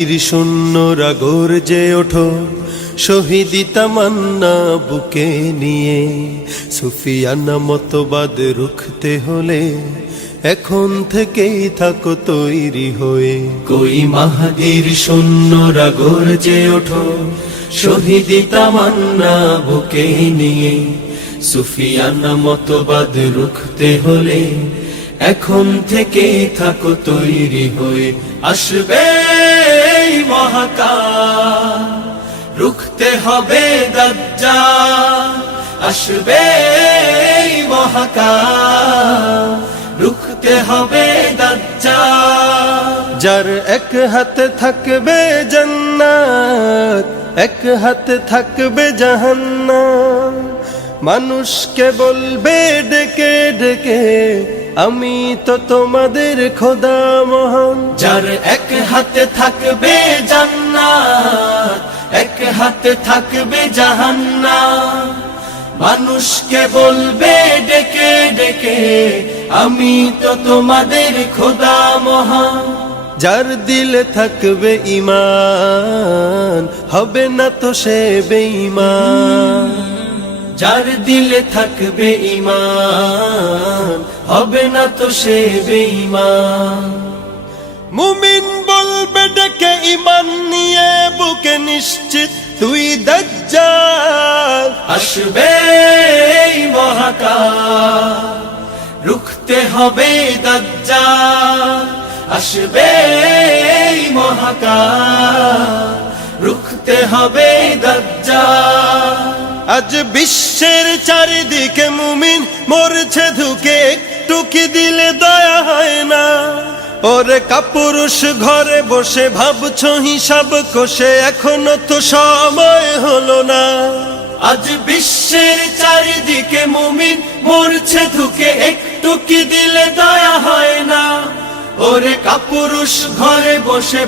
শূন্যরা গর্জে ওঠো শহীদি তামান্না বুকে নিয়ে, সুফিয়ানা মতবাদ রুখতে হলে এখন থেকেই থাকো তৈরি হয়ে। কই মাহাদির শূন্যরা গর্জে ওঠো শহীদি তামান্না বুকে নিয়ে, সুফিয়ানা মতবাদ রুখতে হলে এখন থেকেই থাকো তৈরি হয়ে। আসবে মহাকাল, রুখতে হবে দাজ্জাল। আসবে মহাকাল, রুখতে হবে দাজ্জাল। যার এক হাতে থাকবে জান্নাত, এক হাতে থাকবে জাহান্নাম। মানুষকে বলবে ডেকে ডেকে আমি তো তোমাদের খোদা মহান। যার এক হাতে থাকবে জান্নাত, এক হাতে থাকবে জাহান্নাম। মানুষকে বলবে ডেকে ডেকে আমি তো তোমাদের খোদা মহান। যার দিলে থাকবে ঈমান হবে না তো সে বেঈমান। যার দিলে থাকবে ঈমান হবে না তো সে বেঈমান। মুমিন বলবে ডেকে ঈমান নিয়ে বুকে নিশ্চিত তুই দাজ্জাল। আসবে মহাকাল, রুখতে হবে দাজ্জাল। আসবে মহাকাল, রুখতে হবে দাজ্জাল। আজ বিশ্বের চারিদিকে মুমিন মরছে ধুকে, একটু কি দিলে দয়া হয় না? ওরে কাপুরুষ ঘরে বসে ভাবছো হিসাব কষে, এখনো তো সময় হলো না। আজ বিশ্বের চারিদিকে মুমিন মরছে ধুকে, একটু কি দিলে দয়া হয় না? ওরে কাপুরুষ ঘরে বসে